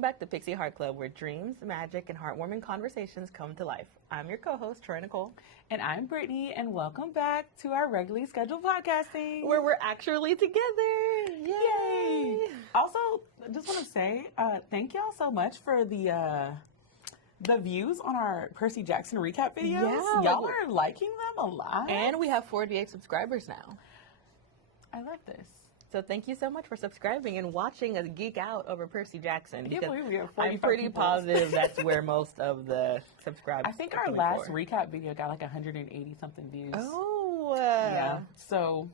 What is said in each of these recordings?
Welcome back to Pixie Heart Club, where dreams, magic, and heartwarming conversations come to life. I'm your co-host, Troy Nicole. And I'm Brittany, and welcome back to our regularly scheduled podcasting. Where we're actually together. Yay! Also, just want to say, thank y'all so much for the views on our Percy Jackson recap videos. Yeah, y'all are liking them a lot. And we have 48 subscribers now. I love this. So thank you so much for subscribing and watching us geek out over Percy Jackson. I can't believe we have 45 I'm pretty people. positive that's where most of the subscribers I think our last recap video got like 180 something views. Oh. Yeah. So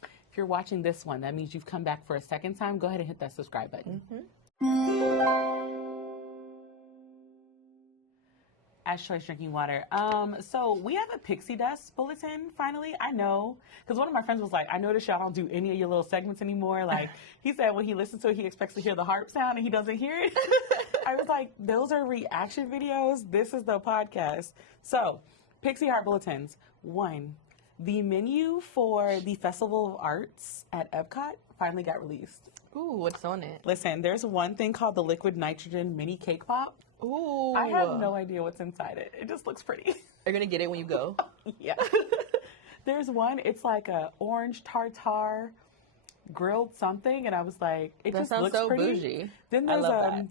if you're watching this one, that means you've come back for a second time. Go ahead and hit that subscribe button. As Troy's drinking water. So we have a Pixie Dust bulletin, finally. I know, because one of my friends was like, I noticed y'all don't do any of your little segments anymore. Like, he said when he listens to it, he expects to hear the harp sound and he doesn't hear it. I was like, those are reaction videos. This is the podcast. So, Pixie Heart bulletins. 1, the menu for the Festival of Arts at Epcot finally got released. Ooh, what's on it? Listen, there's one thing called the liquid nitrogen mini cake pop. Ooh. I have no idea what's inside it. It just looks pretty. Are you going to get it when you go? Yeah. There's one, it's like a orange tartare grilled something, and I was like, it that just sounds looks so pretty. Bougie. Then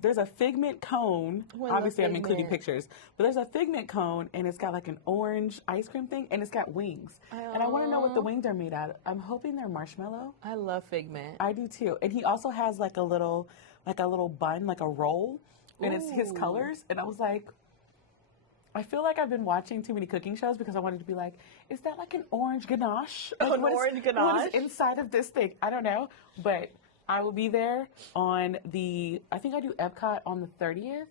there's a figment cone. Oh, Obviously, I'm figment. including pictures, but there's a figment cone, and it's got like an orange ice cream thing, and it's got wings. And I want to know what the wings are made out of. I'm hoping they're marshmallow. I love figment. I do too. And he also has like a little bun, like a roll, and it's his colors. And I was like, I feel like I've been watching too many cooking shows because I wanted to be like, is that like an orange ganache? Like, orange ganache? What is inside of this thing? I don't know. But I will be there on I think I do Epcot on the 30th.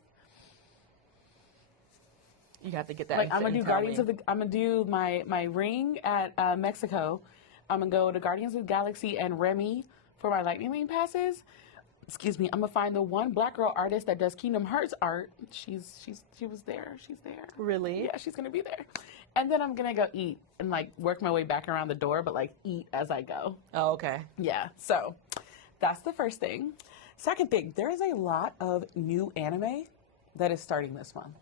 You have to get that. Like, I'm going to do my ring at Mexico. I'm going to go to Guardians of the Galaxy and Remy for my Lightning Lane passes. Excuse me, I'm gonna find the one black girl artist that does Kingdom Hearts art. She was there. She's there. Really? Yeah, she's gonna be there. And then I'm gonna go eat and like work my way back around the door, but like eat as I go. Oh, okay. Yeah. So that's the first thing. Second thing, there is a lot of new anime that is starting this month.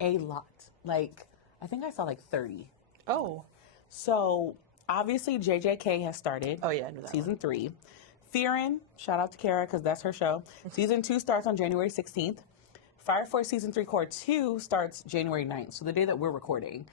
A lot. Like, I think I saw like 30. Oh. So obviously JJK has started. Oh yeah, I knew that season one. 3. Fearin', shout out to Kara because that's her show. Season 2 starts on January 16th. Fire Force Season 3 Core 2 starts January 9th. So the day that we're recording,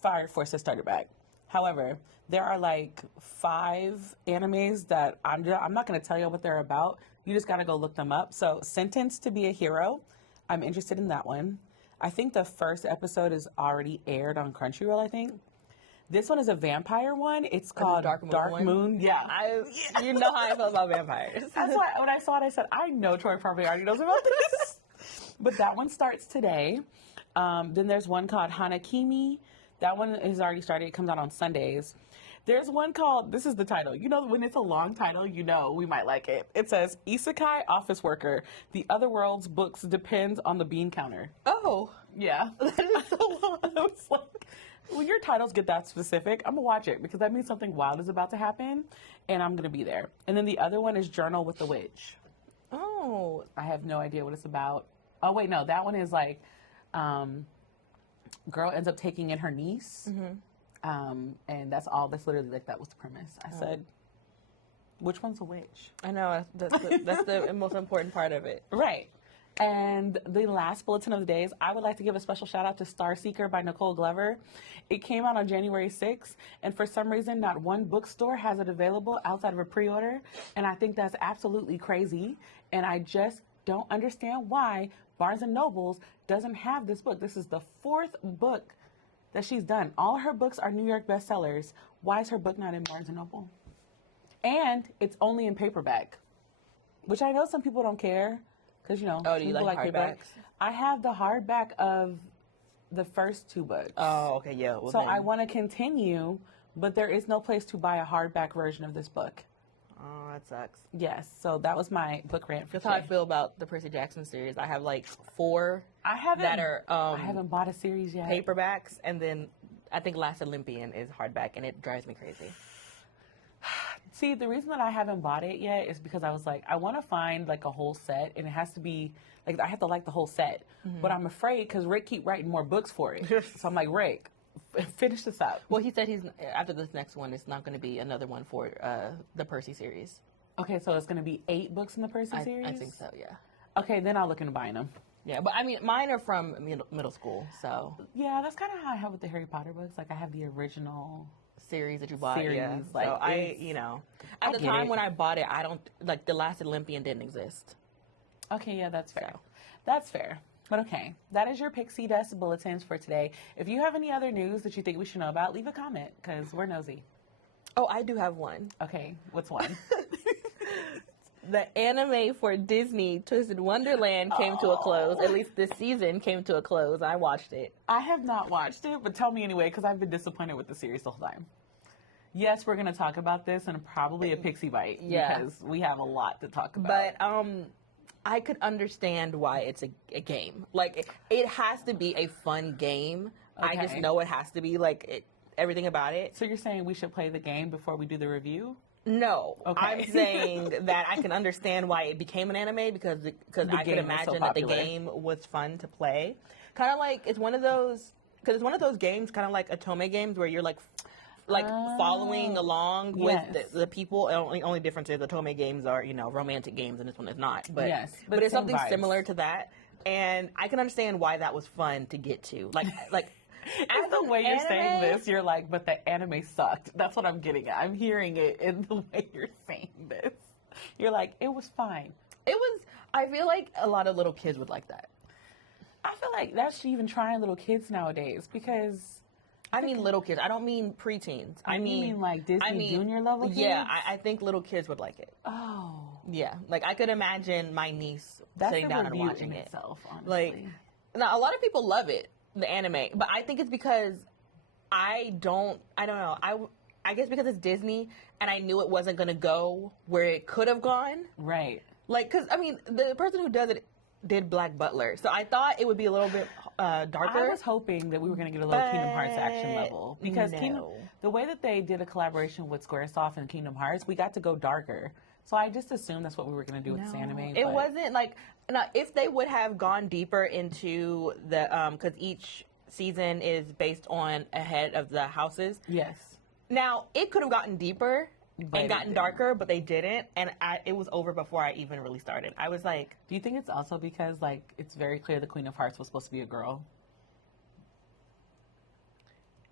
Fire Force has started back. However, there are like 5 animes that I'm not going to tell you what they're about. You just got to go look them up. So Sentenced to be a Hero, I'm interested in that one. I think the first episode is already aired on Crunchyroll, I think. This one is a vampire one. It's called Dark Moon. Yeah. You know how I feel about vampires. That's why when I saw it, I said, I know Troy probably already knows about this. But that one starts today. Then there's one called Hanakimi. That one has already started. It comes out on Sundays. There's one called, this is the title. You know, when it's a long title, you know we might like it. It says, Isekai Office Worker. The Other World's Books Depends on the Bean Counter. Oh. Yeah. That is so long. I was like, when your titles get that specific, I'm going to watch it because that means something wild is about to happen and I'm going to be there. And then the other one is Journal with the Witch. Oh. I have no idea what it's about. Oh, wait, no. That one is like, girl ends up taking in her niece. Mm-hmm. And that's all. That's literally like, that was the premise. I said, which one's a witch? I know. That's the most important part of it. Right. And the last bulletin of the day is I would like to give a special shout out to Star Seeker by Nicole Glover. It came out on January 6th, and for some reason, not one bookstore has it available outside of a pre-order. And I think that's absolutely crazy. And I just don't understand why Barnes & Nobles doesn't have this book. This is the 4th book that she's done. All her books are New York bestsellers. Why is her book not in Barnes & Noble? And it's only in paperback, which I know some people don't care. Because, you know, do you like hardbacks? I have the hardback of the first 2 books. Oh, okay, yeah. Well, so I want to continue, but there is no place to buy a hardback version of this book. Oh, that sucks. Yes, so that was my book rant for That's today. how I feel about the Percy Jackson series. I have like 4 I haven't bought a series yet. Paperbacks, and then I think Last Olympian is hardback, and it drives me crazy. See, the reason that I haven't bought it yet is because I was like, I want to find like a whole set, and it has to be like I have to like the whole set. But I'm afraid because Rick keep writing more books for it. So I'm like, Rick, finish this up. Well, he said he's after this next one, it's not going to be another one for the Percy series. Okay, so it's going to be 8 books in the Percy series? I think so, yeah. Okay, then I'll look into buying them. Yeah, but I mean, mine are from middle school, so. Yeah, that's kind of how I have with the Harry Potter books. Like, I have the original series that you bought, series. Yeah. Like, so at the time when I bought it, I don't, like, The Last Olympian didn't exist. Okay, yeah, that's fair. So. That's fair. But okay, that is your Pixie Dust Bulletins for today. If you have any other news that you think we should know about, leave a comment, because we're nosy. Oh, I do have one. Okay, what's one? The anime for Disney Twisted Wonderland came to a close. At least this season came to a close. I watched it. I have not watched it, but tell me anyway, because I've been disappointed with the series the whole time. Yes, we're going to talk about this and probably a Pixie Bite, because we have a lot to talk about. But I could understand why it's a game. Like, it has to be a fun game. Okay. I just know it has to be, like, everything about it. So you're saying we should play the game before we do the review? No, okay. I'm saying that I can understand why it became an anime because I could imagine that the game was fun to play. Kind of like it's one of those games, kind of like Otome games where you're like following along with the people. Only difference is Otome games are romantic games and this one is not. But but it's something similar to that, and I can understand why that was fun to get to. Like. As the way you're saying this, you're like, but the anime sucked. That's what I'm getting at. I'm hearing it in the way you're saying this. You're like, it was fine. It was, I feel like a lot of little kids would like that. I feel like that's even trying little kids nowadays because... I mean little kids. I don't mean preteens. I mean like Disney Junior level kids? Yeah, I think little kids would like it. Oh. Yeah, like I could imagine my niece sitting down and watching it. Itself, honestly. Like, now a lot of people love it. The anime, but I think it's because I don't know. I guess because it's Disney and I knew it wasn't going to go where it could have gone. Right. Like, because, I mean, the person who does it did Black Butler, so I thought it would be a little bit darker. I was hoping that we were going to get a little Kingdom Hearts action level because the way that they did a collaboration with Squaresoft and Kingdom Hearts, we got to go darker. So I just assumed that's what we were going to do with this anime. It wasn't like, now, if they would have gone deeper into the, because each season is based on a head of the houses. Yes. Now, it could have gotten deeper and gotten darker, but they didn't. And it was over before I even really started. I was like. Do you think it's also because, like, it's very clear the Queen of Hearts was supposed to be a girl?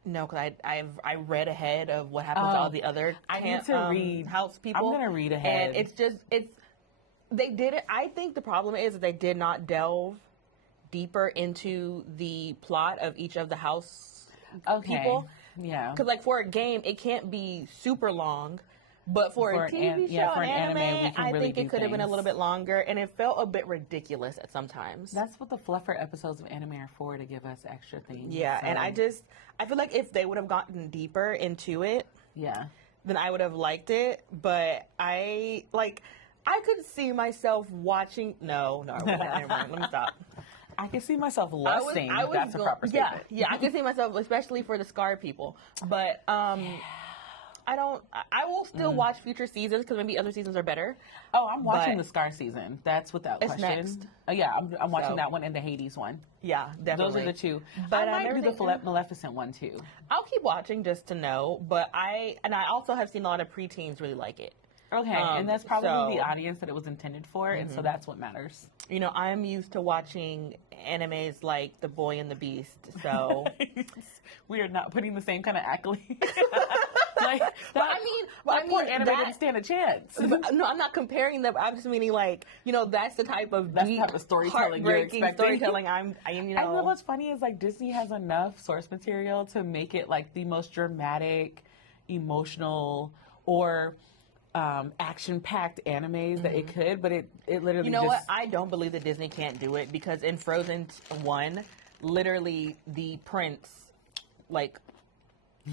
No, because I read ahead of what happens to all the other house people. I'm gonna read ahead, and they did it. I think the problem is that they did not delve deeper into the plot of each of the house people. Yeah, because like for a game, it can't be super long. But for a TV show, for an anime, I think it could have been a little bit longer, and it felt a bit ridiculous at sometimes. That's what the fluffer episodes of anime are for, to give us extra things. Yeah, so. And I feel like if they would have gotten deeper into it, then I would have liked it. But I could see myself watching. No, never mind. Let me stop. I can see myself lusting. That's a proper statement. Yeah, I can see myself, especially for the Scar people. But I will still watch future seasons because maybe other seasons are better. Oh, I'm watching the Scar season. That's without question. Next. Oh, yeah, I'm watching that one and the Hades one. Yeah, definitely. Those are the two. But I might do the Maleficent one too. I'll keep watching just to know. But I also have seen a lot of preteens really like it. Okay, and that's probably the audience that it was intended for, and so that's what matters. I'm used to watching animes like The Boy and the Beast, so we are not putting the same kind of accolade. Poor anime didn't stand a chance. No, I'm not comparing them. I'm just meaning that's the type of storytelling you're expecting. Storytelling. I know what's funny is Disney has enough source material to make it the most dramatic, emotional, or action-packed animes that it could, but it literally what? I don't believe that Disney can't do it because in Frozen 1, literally the prince,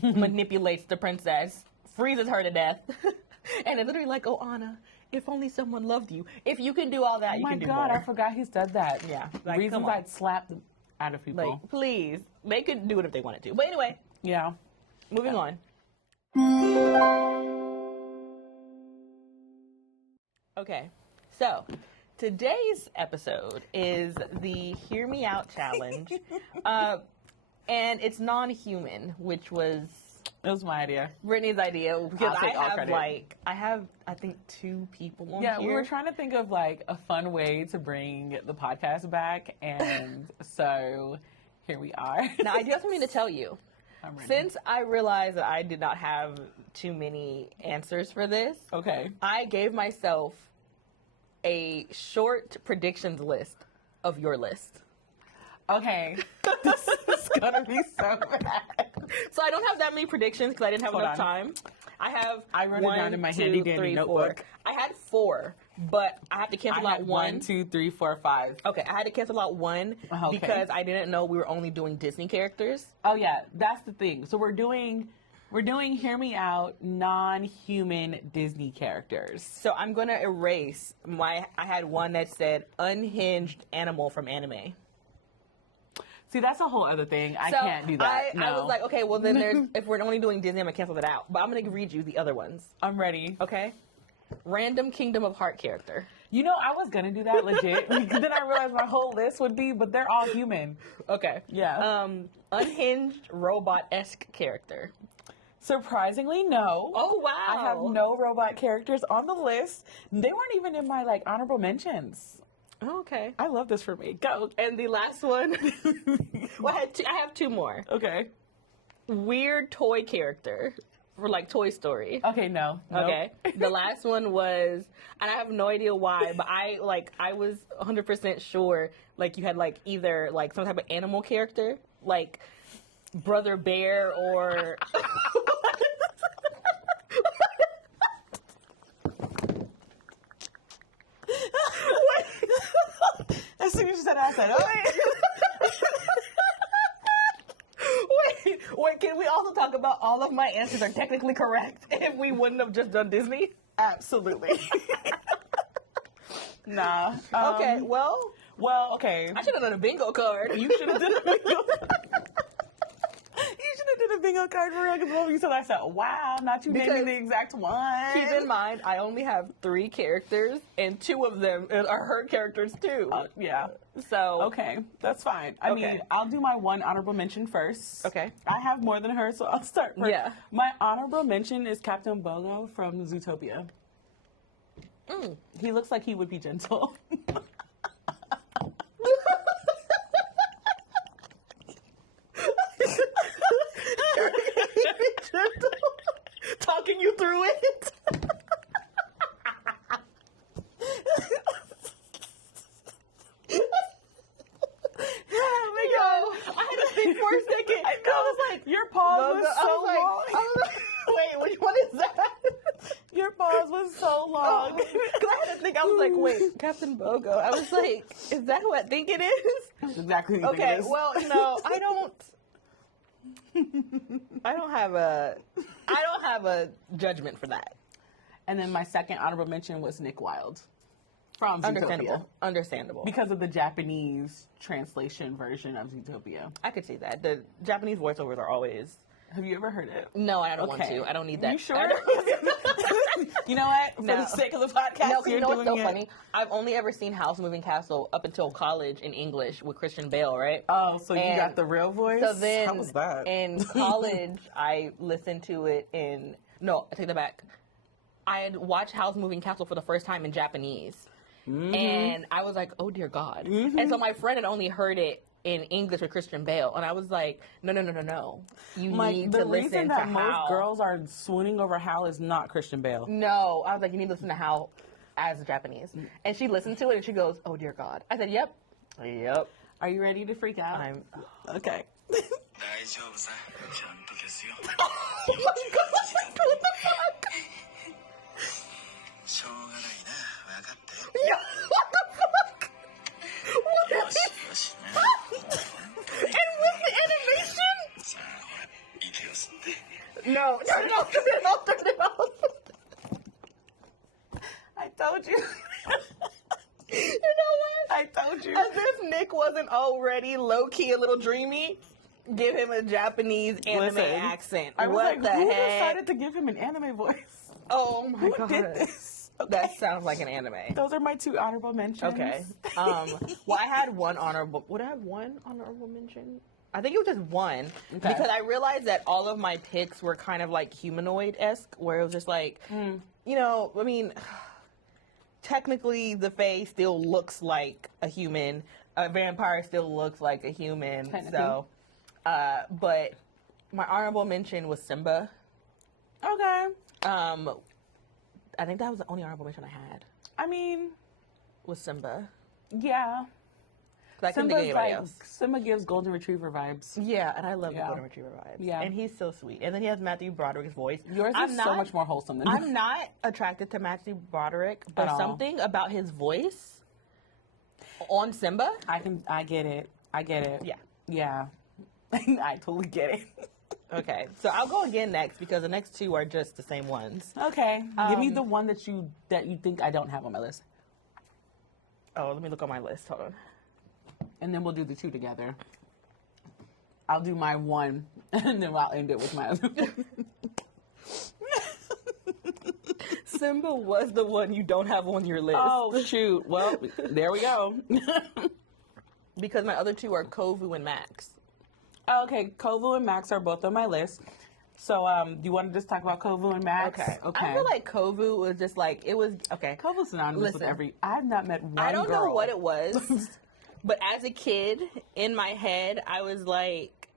manipulates the princess, freezes her to death, and it's literally oh, Anna, if only someone loved you. If you can do all that, you can do more. Oh my God, I forgot he said that. Yeah. Reasons I'd slap them out of people. Please. They could do it if they wanted to. But anyway. Yeah. Moving on. Okay, so today's episode is the Hear Me Out challenge, and it's non-human, which was my idea. Brittany's idea because I have I think 2 people on here. Yeah, we were trying to think of like a fun way to bring the podcast back, and so here we are. Now I do have something to tell you. Since I realized that I did not have too many answers for this, okay, I gave myself a short predictions list of your list. Okay, this is gonna be so bad. So I don't have that many predictions because I didn't have enough time. I wrote it down in my handy dandy notebook. 4. I had 4, but I have to cancel out 1. 1, 2, 3, 4, 5. Okay, I had to cancel out 1 because I didn't know we were only doing Disney characters. Oh yeah, that's the thing. So we're doing Hear Me Out non-human Disney characters. So I'm gonna erase I had one that said unhinged animal from anime. See, that's a whole other thing. I can't do that. I was like, okay, well then if we're only doing Disney, I'm gonna cancel that out. But I'm gonna read you the other ones. I'm ready. Okay. Random Kingdom of Heart character. You know, I was gonna do that legit. Then I realized my whole list would be, but they're all human. Okay. Yeah. Unhinged robot-esque character. Surprisingly, no. Oh wow. I have no robot characters on the list. They weren't even in my honorable mentions. Oh, okay. I love this for me. Go. And the last one. Well, I have 2 more. Okay. Weird toy character for Toy Story. Okay, no. Okay. The last one was, and I have no idea why, but I was 100% sure you had either some type of animal character, like Brother Bear or. As soon as you said it, I said, oh, wait, can we also talk about all of my answers are technically correct if we wouldn't have just done Disney? Absolutely. Nah. Okay, okay. I should have done a bingo card. You should have done a bingo card. You should have done a bingo card for real. Because I said, wow, not you naming the exact one. Keep in mind, I only have 3 characters, and 2 of them are her characters too. Yeah. So. Okay, that's fine. I mean, I'll do my 1 honorable mention first. Okay. I have more than her, so I'll start first. Yeah. My honorable mention is Captain Bogo from Zootopia. He looks like he would be gentle. Talking you through it. Oh my god! I had to think for a second. I was like, your pause was so long. I was like, wait, which one is that? Your pause was so long. Because I had to think. I was like, wait, Captain Bogo. I was like, is that who I think it is? That's exactly who Okay, it is. well, I don't have a judgment for that. And then my second honorable mention was Nick Wilde from Zootopia. Understandable. Because of the Japanese translation version of Zootopia. I could see that. The Japanese voiceovers are always. Have you ever heard it? No, I don't want to. I don't need that. You sure? You know what? For the sake of the podcast, no, you know what's so funny? I've only ever seen House Moving Castle up until college in English with Christian Bale, right? Oh, so you got the real voice? So then, how was that? In college, I listened to it no, I take that back. I had watched House Moving Castle for the first time in Japanese. Mm-hmm. And I was like, oh dear God. Mm-hmm. And so my friend had only heard it in English with Christian Bale, and I was like, no. You need to listen to Hal. The reason that most girls are swooning over Hal is not Christian Bale. No, I was like, you need to listen to Hal as Japanese. And she listened to it, and she goes, oh dear God. I said, yep. Are you ready to freak out? Okay. Oh my God, what the fuck? Yeah, what the fuck? What is this? And with the animation? No, turn it off. I told you. You know what? I told you. As if Nick wasn't already low-key a little dreamy, give him a Japanese anime accent. I was what like, the who heck? decided to give him an anime voice? Oh my God. Who did this? Okay. That sounds like an anime. Those are my 2 honorable mentions. Okay. Well, I had one honorable. Would I have one honorable mention? I think it was just one because I realized that all of my picks were kind of like humanoid-esque, where it was just like, you know, I mean, technically the Fae still looks like a human. A vampire still looks like a human. So, but my honorable mention was Simba. Okay. I think that was the only honorable mention I had. I mean, was Simba. Yeah. Simba gives golden retriever vibes. Yeah, and I love the golden retriever vibes. Yeah. And he's so sweet. And then he has Matthew Broderick's voice. Yours is so much more wholesome than I'm not attracted to Matthew Broderick, but something about his voice on Simba. I get it. Yeah. Yeah. I totally get it. Okay, so I'll go again next because the next 2 are just the same ones. Okay. Give me the one that you think I don't have on my list. Oh, let me look on my list. Hold on. And then we'll do the 2 together. I'll do my 1, and then I'll end it with my other. Simba was the one you don't have on your list. Oh, shoot. Well, there we go. Because my other 2 are Kovu and Max. Okay, Kovu and Max are both on my list. So, do you want to just talk about Kovu and Max? Okay. I feel like Kovu was just like, it was, okay. Kovu's synonymous with every, I've not met one girl. I don't know what it was, but as a kid, in my head, I was like,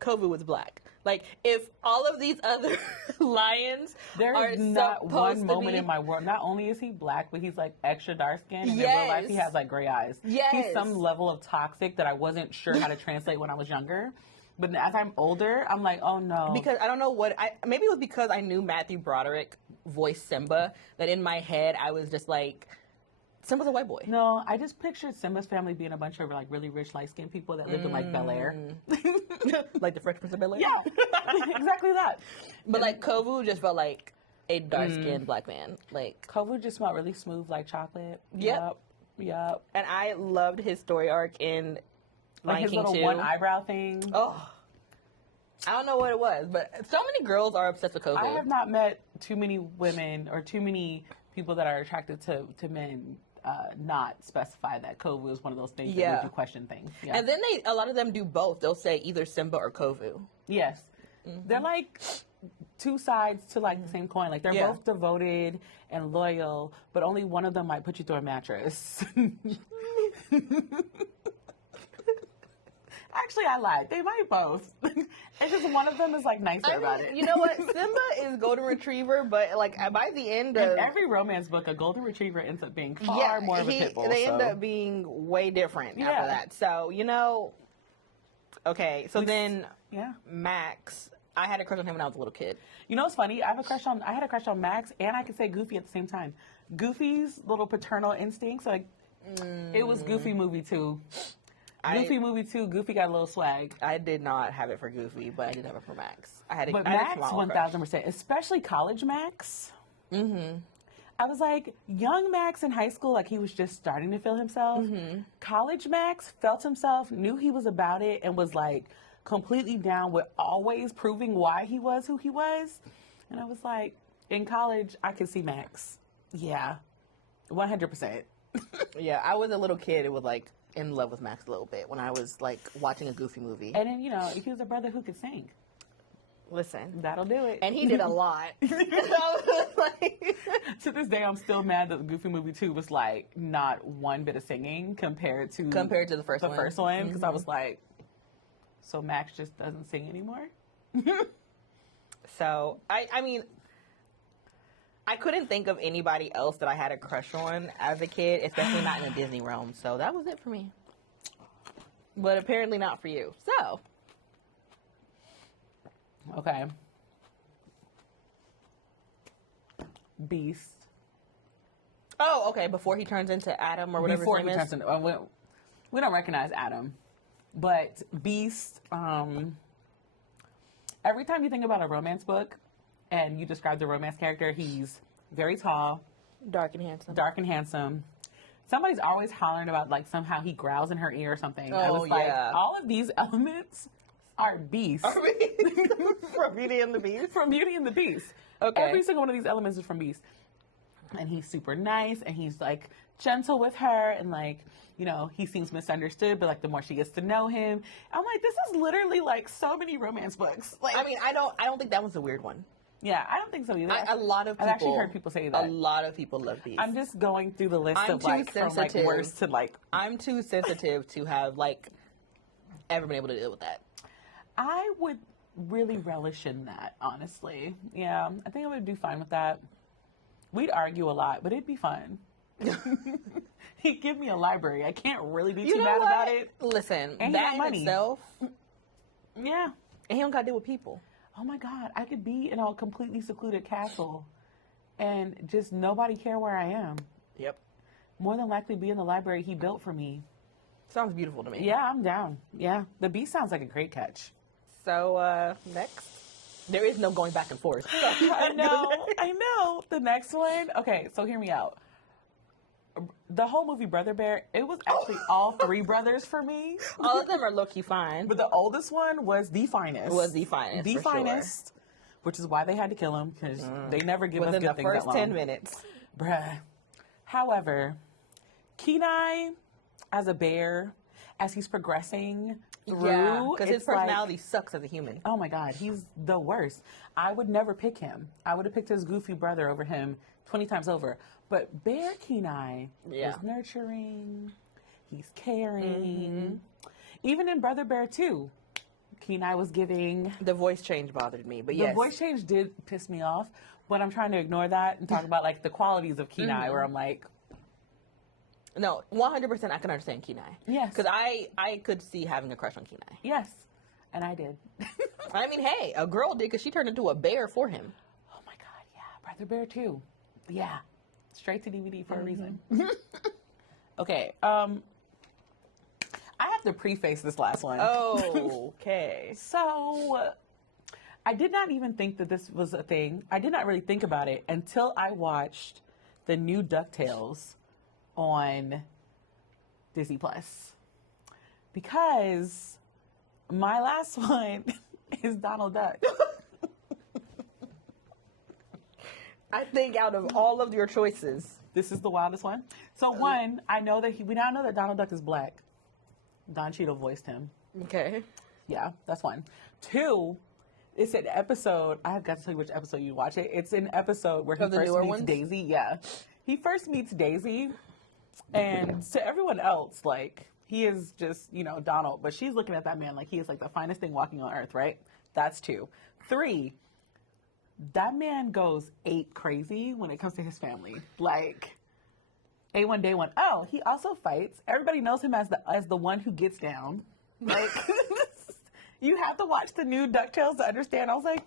Kovu was black. Like, if all of these other lions there is not one moment in my world. Not only is he black, but he's like extra dark skinned. And in real life, he has like gray eyes. Yes. He's some level of toxic that I wasn't sure how to translate when I was younger. But as I'm older, I'm like, oh no. Because I don't know maybe it was because I knew Matthew Broderick voiced Simba, that in my head I was just like, Simba's a white boy. No, I just pictured Simba's family being a bunch of like really rich light-skinned people that lived in like Bel Air. Like the Fresh Prince of Bel Air? Yeah, exactly that. But like Kovu just felt like a dark-skinned black man. Like Kovu just smelled really smooth like chocolate. Yep. And I loved his story arc in like his little 2. one eyebrow thing. Oh, I don't know what it was, but so many girls are obsessed with Kovu. I have not met too many women or too many people that are attracted to men not specify that Kovu is one of those things that make you question things. Yeah. And then a lot of them do both. They'll say either Simba or Kovu. Yes. They're like 2 sides to like the same coin. Like they're both devoted and loyal, but only one of them might put you through a mattress. Actually, I lied. They might both. It's just one of them is like nicer about it. You know what? Simba is golden retriever, but like by the end of in every romance book, a golden retriever ends up being far more of a pit bull. They end up being way different after that. So okay. So then Max, I had a crush on him when I was a little kid. You know what's funny? I had a crush on Max, and I could say Goofy at the same time. Goofy's little paternal instincts, like it was Goofy movie too. Goofy got a little swag. I did not have it for Goofy, but I did have it for Max. But Max, 1000%, especially college Max. Mm-hmm. I was like, young Max in high school, like he was just starting to feel himself. Mm-hmm. College Max felt himself, knew he was about it, and was like completely down with always proving why he was who he was. And I was like, in college, I could see Max. Yeah, 100%. Yeah, I was a little kid. It was like in love with Max a little bit when I was like watching a Goofy movie. And then, he was a brother who could sing. Listen, that'll do it. And he did a lot. To this day, I'm still mad that the Goofy movie 2 was like not one bit of singing compared to the first one. Because I was like, so Max just doesn't sing anymore? So, I mean, I couldn't think of anybody else that I had a crush on as a kid, especially not in the Disney realm. So that was it for me. But apparently not for you. So. Okay. Beast. Oh, okay. Before he turns into Adam or whatever his name is. We don't recognize Adam. But Beast, every time you think about a romance book and you describe the romance character, he's very tall. Dark and handsome. Somebody's always hollering about, like, somehow he growls in her ear or something. I was like, all of these elements are Beast. From Beauty and the Beast? From Beauty and the Beast. Okay. Every single one of these elements is from Beast. and he's super nice, and he's like gentle with her, and like, you know, he seems misunderstood, but like the more she gets to know him, I'm like, this is literally like so many romance books. Like, I mean, I don't think that was a weird one. Yeah, I don't think so either. A lot of people, I've actually heard people say that. A lot of people love these. I'm just going through the list of like from like worst to like. I'm too sensitive to have like ever been able to deal with that. I would really relish in that, honestly. Yeah, I think I would do fine with that. We'd argue a lot, but it'd be fun. He'd give me a library. I can't really be too mad about it. Listen, and that in itself. Yeah. And he don't got to deal with people. Oh my God, I could be in a completely secluded castle and just nobody care where I am. Yep. More than likely be in the library he built for me. Sounds beautiful to me. Yeah, I'm down. Yeah. The Beast sounds like a great catch. So, next. There is no going back and forth. I know. The next one. Okay, so hear me out. The whole movie Brother Bear, it was actually all three brothers for me. All of them are low-key fine. But the oldest one was the finest. The finest. Sure. Which is why they had to kill him, because they never give us good things that long. Within the first 10 minutes. Bruh. However, Kenai as a bear, as he's progressing through, because his personality sucks as a human. Oh my God, he's the worst. I would never pick him. I would have picked his goofy brother over him 20 times over. But Bear Kenai is nurturing. He's caring. Even in Brother Bear 2, Kenai was giving. The voice change bothered me, but The voice change did piss me off, but I'm trying to ignore that and talk about like the qualities of Kenai, where I'm like. No, 100% I can understand Kenai. Yes. Because I could see having a crush on Kenai. Yes. And I did. I mean, hey, a girl did because she turned into a bear for him. Oh my God, yeah. Brother Bear 2. Yeah. Straight to DVD for a reason. Okay. I have to preface this last one. Oh, okay. So, I did not even think that this was a thing. I did not really think about it until I watched the new DuckTales on Disney Plus, because my last one is Donald Duck. I think out of all of your choices, this is the wildest one. So one, I know that we now know that Donald Duck is black. Don Cheadle voiced him. Okay. Yeah, that's one. Two, it's an episode. I have got to tell you which episode you watch it. It's an episode where he first meets Daisy. Yeah, he first meets Daisy. And to everyone else, like, he is just, you know, Donald. But she's looking at that man like he is, like, the finest thing walking on earth, right? That's two. Three, that man goes ape crazy when it comes to his family. Like, A1 Day 1. Oh, he also fights. Everybody knows him as the one who gets down. Like, you have to watch the new DuckTales to understand. I was like,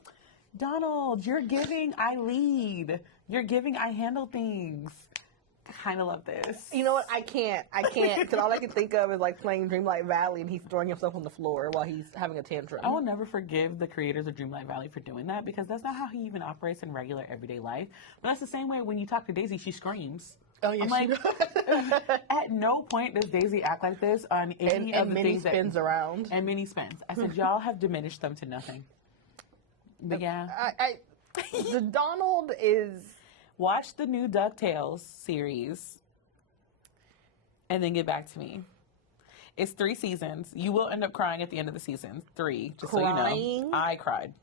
Donald, you're giving I lead. You're giving I handle things. Kind of love this. You know what? I can't, because all I can think of is like playing Dreamlight Valley and he's throwing himself on the floor while he's having a tantrum. I will never forgive the creators of Dreamlight Valley for doing that, because that's not how he even operates in regular everyday life. But that's the same way when you talk to Daisy, she screams. Oh, yeah, I'm like, at no point does Daisy act like this on any of the things spins that, around. And mini spins. I said, y'all have diminished them to nothing. But yeah. The Donald is... Watch the new DuckTales series and then get back to me. It's 3 seasons. You will end up crying at the end of the season. 3, just so you know. I cried.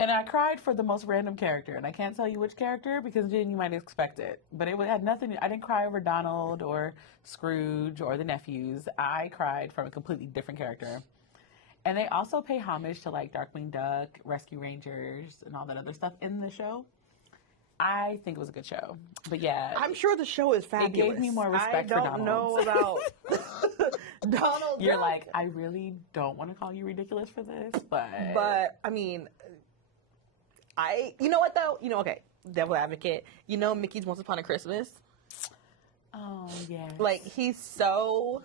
And I cried for the most random character. And I can't tell you which character because then you might expect it. But it had nothing. I didn't cry over Donald or Scrooge or the nephews. I cried from a completely different character. And they also pay homage to like Darkwing Duck, Rescue Rangers, and all that other stuff in the show. I think it was a good show. But yeah. I'm sure the show is fabulous. It gave me more respect for Donald. I don't know about Donald You're Duck. Like, I really don't want to call you ridiculous for this, but... But, I mean, you know what, though? You know, okay, devil advocate. You know Mickey's Once Upon a Christmas? Oh, yeah. Like, he's so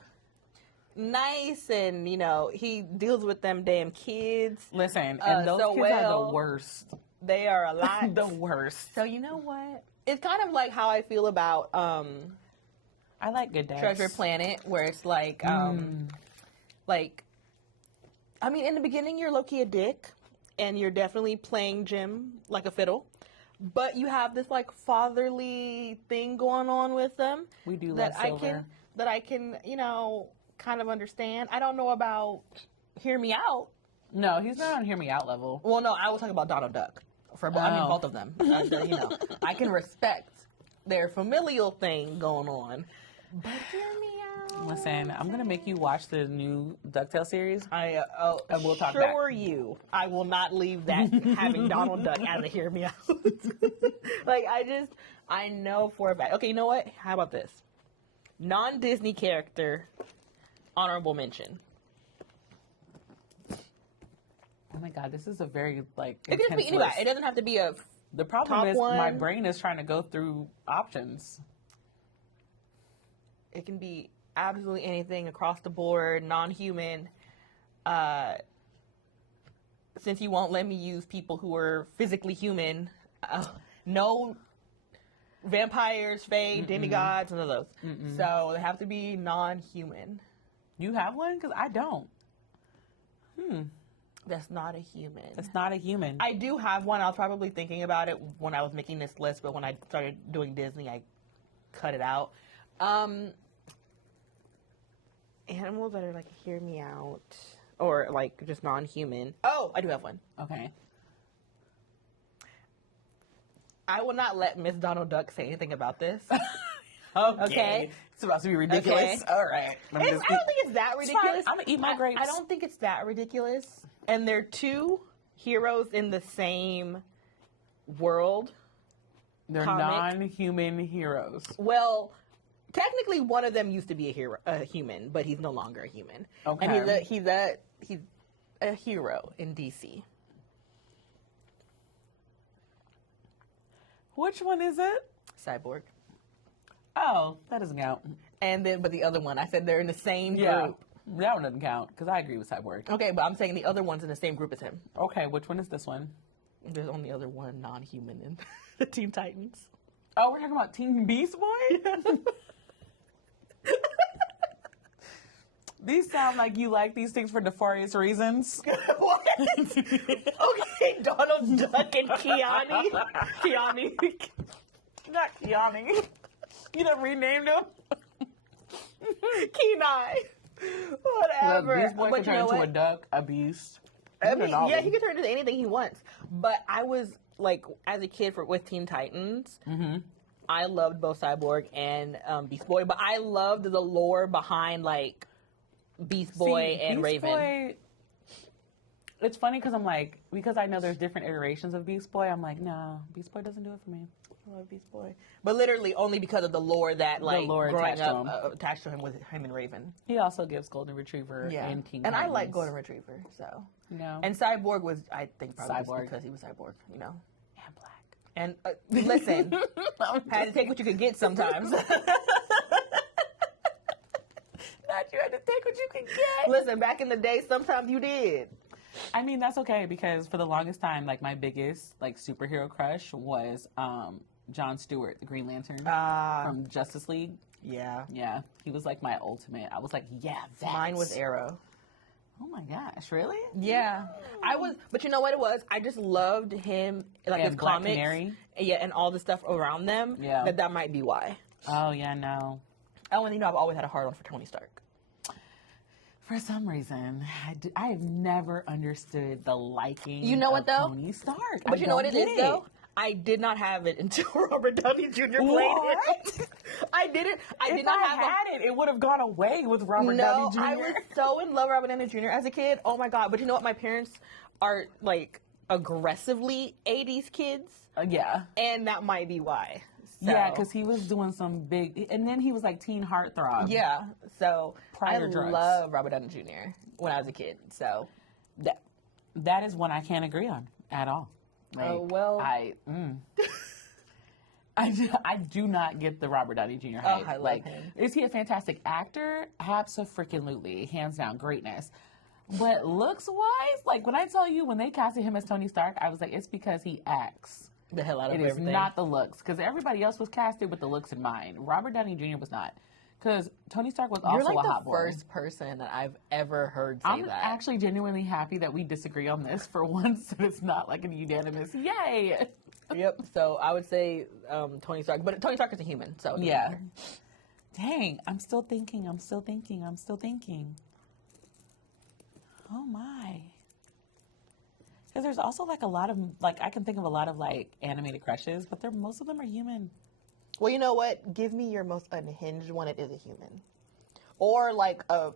nice and, you know, he deals with them damn kids. Listen, and those kids are the worst. They are a lot. The worst. So you know what? It's kind of like how I feel about I like Good Dads. Treasure Planet, where it's like like I mean, in the beginning you're low-key a dick and you're definitely playing Jim like a fiddle. but you have this like fatherly thing going on with them. We do that love Silver. That I can, kind of understand. I don't know about Hear Me Out. No, he's not on Hear Me Out level. Well, no, I was talking about Donald Duck. Both of them. I can respect their familial thing going on. But Hear Me Out. Listen, I'm going to make you watch the new DuckTales series. And we'll talk Sure you. I will not leave that having Donald Duck out of Hear Me Out. I know for a fact. Okay, you know what? How about this? Non-Disney character, honorable mention. Oh my God, this is a very, it can be anybody. It doesn't have to be a The problem is my brain is trying to go through options. It can be absolutely anything across the board, non-human. Since you won't let me use people who are physically human, no vampires, fae, demigods, none of those. So they have to be non-human. You have one? Because I don't. That's not a human. It's not a human. I do have one. I was probably thinking about it when I was making this list, but when I started doing Disney, I cut it out. Animals that are like Hear Me Out or like just non-human. Oh, I do have one. Okay. I will not let Miss Donald Duck say anything about this. Okay. It's about to be ridiculous. Okay. All right. I don't think it's that ridiculous. I'm going to eat my grapes. I don't think it's that ridiculous. And they're two heroes in the same world. They're non-human heroes. Well, technically one of them used to be a human, but he's no longer a human. Okay. And he's a hero in DC. Which one is it? Cyborg. Oh, that doesn't count. But the other one, I said they're in the same group. That one doesn't count because I agree with Cyborg. Okay, but I'm saying the other one's in the same group as him. Okay, which one is this one? There's only other one non-human in the Teen Titans. Oh, we're talking about Teen Beast Boy? These sound like you like these things for nefarious reasons. What? Okay, Donald Duck and Keani. Not Keani. You done renamed him? Kenai. Whatever. Beast Boy can turn into a duck, a beast. He can turn into anything he wants. But I was like, as a kid with Teen Titans, I loved both Cyborg and Beast Boy. But I loved the lore behind like Beast Boy and Beast Raven. Boy, it's funny because I'm like, because I know there's different iterations of Beast Boy, I'm like, no, Beast Boy doesn't do it for me. I love Beast Boy. But literally only because of the lore that, like, growing up attached to him with him and Raven. He also gives Golden Retriever and Teen Titans. And I like Golden Retriever, so. No. And Cyborg was, I think, probably because he was Cyborg, And black. And listen, had to take what you could get sometimes. Not you had to take what you could get. Listen, back in the day, sometimes you did. I mean, that's okay because for the longest time, like, my biggest, like, superhero crush was John Stewart, the Green Lantern from Justice League. Yeah. Yeah. He was, like, my ultimate. I was like, yeah, that's... Mine was Arrow. Oh, my gosh. Really? Yeah. But you know what it was? I just loved him, like, his Black comics. Canary. Yeah, and all the stuff around them. Yeah. That might be why. Oh, yeah, no. Oh, and I've always had a hard-on for Tony Stark. For some reason, I have never understood the liking of Tony Stark. But you know what it is, though? I did not have it until Robert Downey Jr. played it. I didn't. If I had it, it would have gone away with Robert Downey Jr. I was so in love with Robert Downey Jr. as a kid. Oh my God. But you know what? My parents are like aggressively 80s kids. Yeah. And that might be why. So. Yeah, because he was doing some big, and then he was like teen heartthrob. Yeah. So I drugs. love Robert Downey Jr. when I was a kid. So that is one I can't agree on at all. Like, I do not get the Robert Downey Jr. hype. I like him. Is he a fantastic actor? Abso-freaking-lutely. Hands down, greatness. But looks-wise, like when I tell you, when they casted him as Tony Stark, I was like, it's because he acts the hell out of everything. It is not the looks, because everybody else was casted with the looks in mind. Robert Downey Jr. was not. Because Tony Stark was also a hot boy. You're like the first person that I've ever heard say that. I'm actually genuinely happy that we disagree on this for once, and it's not like a unanimous yay. Yep. So I would say Tony Stark, but Tony Stark is a human, so yeah. Dang, I'm still thinking. Oh my. Because there's also like a lot of, like, I can think of a lot of like animated crushes, but most of them are human. Well, you know what? Give me your most unhinged one. It is a human. Or like a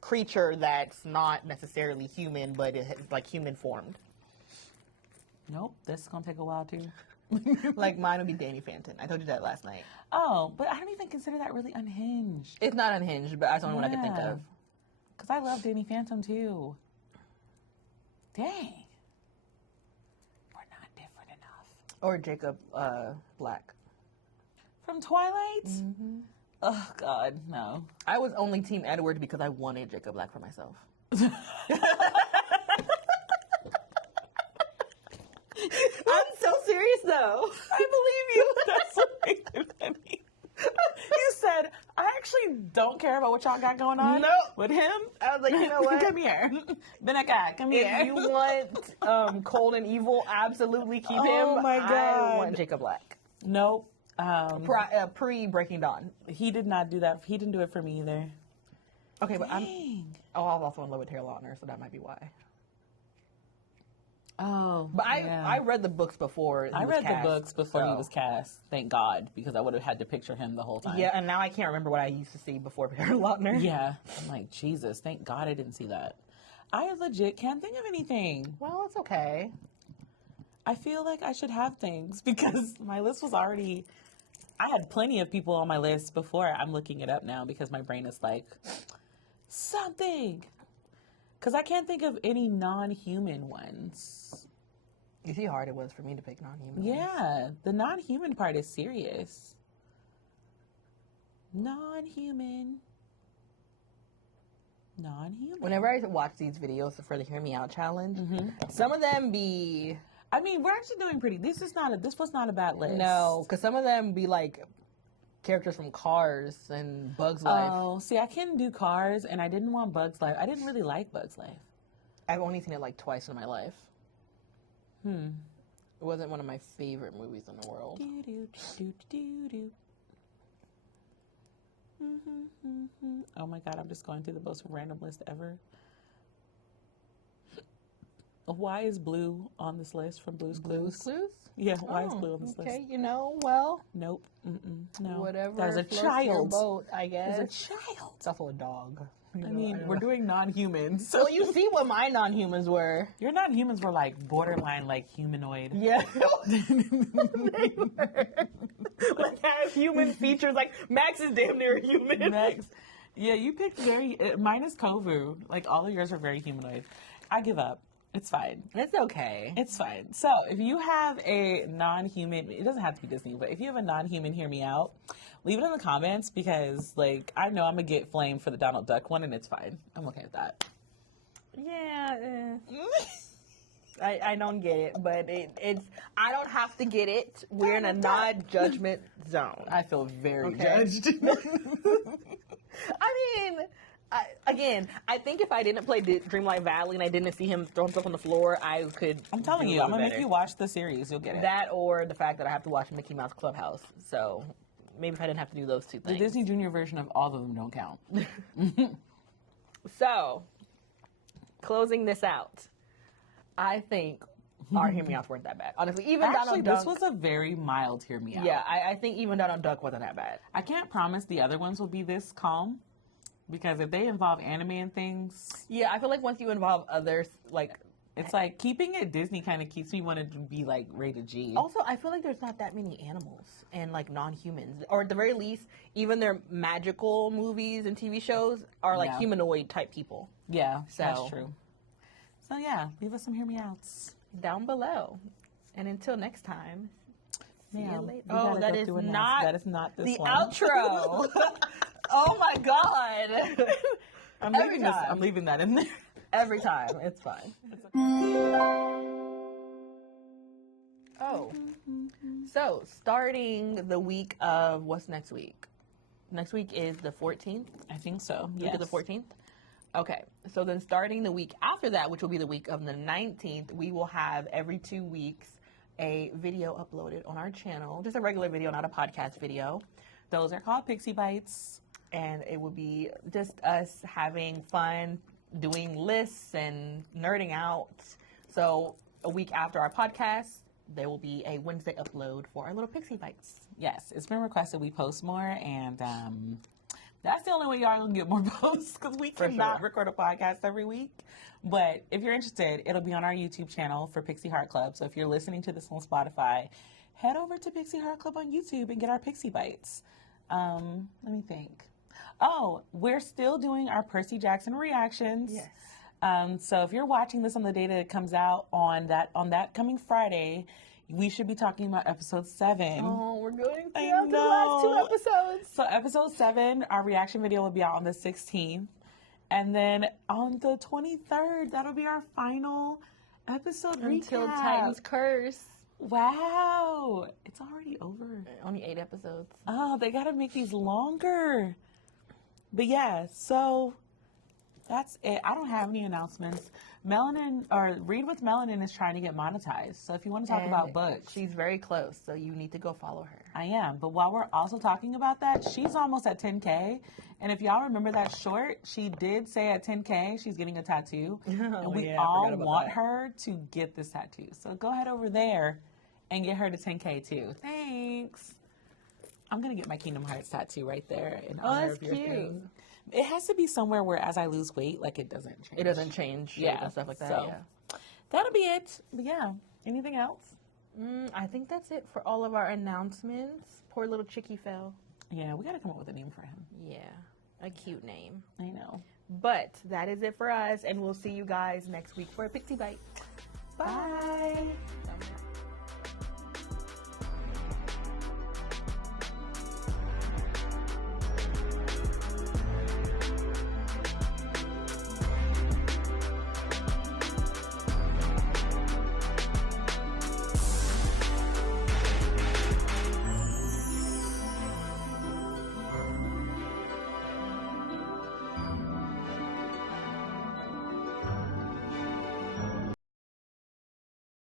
creature that's not necessarily human, but it's like human formed. Nope, this is going to take a while too. Like mine would be Danny Phantom. I told you that last night. Oh, but I don't even consider that really unhinged. It's not unhinged, but that's the only one I could think of. Because I love Danny Phantom too. Dang. We're not different enough. Or Jacob Black. From Twilight? Mm-hmm. Oh, God, no. I was only Team Edward because I wanted Jacob Black for myself. I'm so serious, though. I believe you. That's what makes it funny. You said, I actually don't care about what y'all got going on. No. With him? I was like, you know what? Come here. Benaka, come here. If you want cold and evil, absolutely keep him. Oh, my God. I want Jacob Black. Nope. Pre-Breaking Dawn. He did not do that. He didn't do it for me either. Okay, but Dang. I'm also in love with Taylor Lautner, so that might be why. Oh, but I read the books before. He was was cast. Thank God, because I would have had to picture him the whole time. Yeah, and now I can't remember what I used to see before Taylor Lautner. Yeah, I'm like, Jesus, thank God I didn't see that. I legit can't think of anything. Well, it's okay. I feel like I should have things because my list was already. I had plenty of people on my list before. I'm looking it up now because my brain is like something. Because I can't think of any non-human ones. You see how hard it was for me to pick non-human ones? The non-human part is serious. Non-human. Whenever I watch these videos for the Hear Me Out challenge, some of them be... I mean, we're actually doing pretty... This was not a bad list. No, because some of them be like... characters from Cars and Bugs Life. Oh, see, I can do Cars, and I didn't want Bugs Life. I didn't really like Bugs Life. I've only seen it like twice in my life. It wasn't one of my favorite movies in the world. Oh my God, I'm just going through the most random list ever. Why is Blue on this list from Blue's Clues? Blue's Clues? Yeah, why is Blue on this list? Okay, well. Nope. No. Whatever. That was a child. Boat, I guess. It's a child. It's also a dog. I mean, we're doing non-humans. So well, you see what my non-humans were. Your non-humans were like borderline, like humanoid. Yeah. They were. Like have human features. Like Max is damn near human. Max. Yeah, you picked mine is Kovu. Like all of yours are very humanoid. I give up. It's fine. It's okay. It's fine. So, if you have a non-human, it doesn't have to be Disney, but if you have a non-human, hear me out, leave it in the comments because, like, I know I'm going to get flamed for the Donald Duck one, and it's fine. I'm okay with that. Yeah. I don't get it, but it's, I don't have to get it. We're in a non-judgment zone. I feel very judged. I mean... I think if I didn't play Dreamlight Valley and I didn't see him throw himself on the floor, I could. I'm telling you, I'm gonna make you watch the series. You'll get it. That or the fact that I have to watch Mickey Mouse Clubhouse. So maybe if I didn't have to do those two things. The Disney Junior version of all of them don't count. So, closing this out, I think our Hear Me Outs weren't that bad. Honestly, even Donald Duck. This was a very mild Hear Me Out. Yeah, I think even Donald Duck wasn't that bad. I can't promise the other ones will be this calm. Because if they involve anime and things... Yeah, I feel like once you involve others, like... It's like, keeping it Disney kind of keeps me wanting to be, like, rated G. Also, I feel like there's not that many animals and, like, non-humans. Or at the very least, even their magical movies and TV shows are, like, humanoid-type people. Yeah, that's true. So, yeah, leave us some Hear Me Outs. Down below. And until next time, see you later. Oh, that is not this the one. Outro. Oh my God! I'm leaving that in there. Every time. It's fine. Oh. So, starting the week of, what's next week? Next week is the 14th? I think so. Week of the 14th? Okay. So then starting the week after that, which will be the week of the 19th, we will have every 2 weeks a video uploaded on our channel, just a regular video, not a podcast video. Those are called Pixie Bites. And it will be just us having fun, doing lists and nerding out. So a week after our podcast, there will be a Wednesday upload for our little Pixie Bites. Yes, it's been requested we post more, and that's the only way y'all gonna get more posts, because we cannot record a podcast every week. But if you're interested, it'll be on our YouTube channel for Pixie Heart Club. So if you're listening to this on Spotify, head over to Pixie Heart Club on YouTube and get our Pixie Bites. Let me think. Oh, we're still doing our Percy Jackson reactions. Yes. So if you're watching this on the day that it comes out on that coming Friday, we should be talking about episode 7. Oh, we're going through the last 2 episodes. So episode 7, our reaction video will be out on the 16th. And then on the 23rd, that'll be our final episode Until recap. Titan's Curse. Wow. It's already over. Only 8 episodes. Oh, they got to make these longer. But yeah, so that's it. I don't have any announcements. Read with Melanin is trying to get monetized. So if you want to talk about books. She's very close, so you need to go follow her. I am. But while we're also talking about that, she's almost at 10K. And if y'all remember that short, she did say at 10K she's getting a tattoo. And we all want her to get this tattoo. So go ahead over there and get her to 10K too. Thanks. I'm going to get my Kingdom Hearts tattoo right there in honor of your thing. It has to be somewhere where as I lose weight, like it doesn't change. It doesn't change. Yeah. And stuff like that. So, yeah. That'll be it. But yeah. Anything else? I think that's it for all of our announcements. Poor little Chicky fell. Yeah, we got to come up with a name for him. Yeah. A cute name. I know. But that is it for us. And we'll see you guys next week for a Pixie Bite. Bye. Bye.